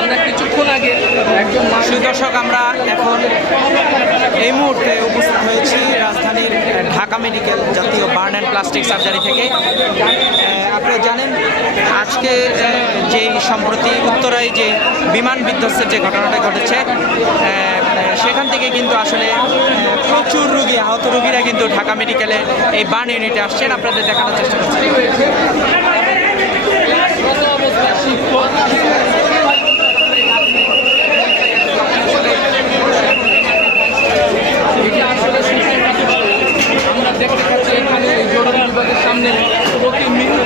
আমরা কিছুক্ষণ আগে একজন দর্শক আমরা এখন এই মুহূর্তে উপস্থিত হয়েছি রাজধানীর ঢাকা মেডিকেল জাতীয় বার্ন অ্যান্ড প্লাস্টিক সার্জারি থেকে। আপনারা জানেন আজকে যে সম্প্রতি উত্তরায় যে বিমান বিধ্বস্তের যে ঘটনাটা ঘটেছে সেখান থেকে কিন্তু আসলে প্রচুর রোগী, আহত রোগীরা কিন্তু ঢাকা মেডিকেলে এই বার্ন ইউনিটে আসছেন। আপনাদের দেখানোর চেষ্টা করছি। আমরা দেখতে পাচ্ছি এখানে জরুরি বিভাগের সামনে রোগী মৃত্যু।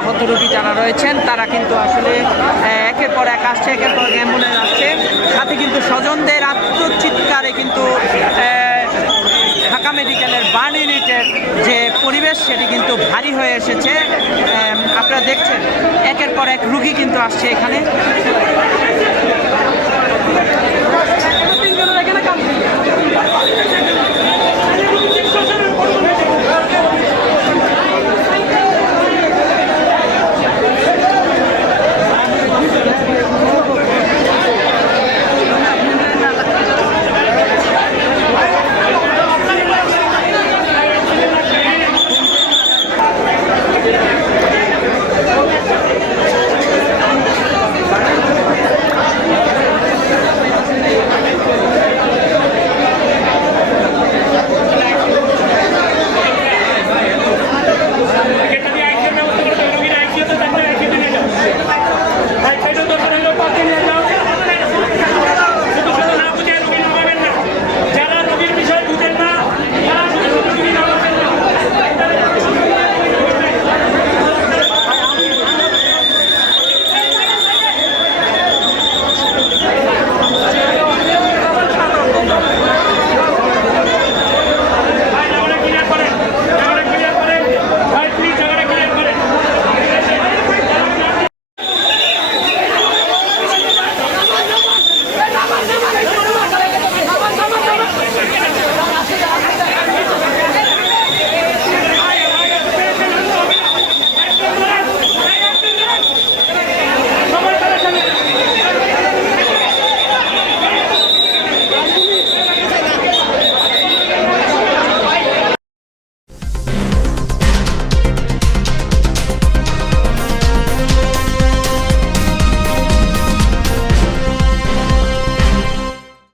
আহত রোগী যারা রয়েছেন তারা কিন্তু আসলে একের পর এক আসছে, একের পর অ্যাম্বুলেন্স আসছে, সাথে কিন্তু স্বজনদের আত্মচিৎকারে কিন্তু ঢাকা মেডিকেলের বার্ন ইউনিটের যে পরিবেশ সেটি কিন্তু ভারী হয়ে এসেছে। আপনারা দেখছেন একের পর এক রোগী কিন্তু আসছে এখানে।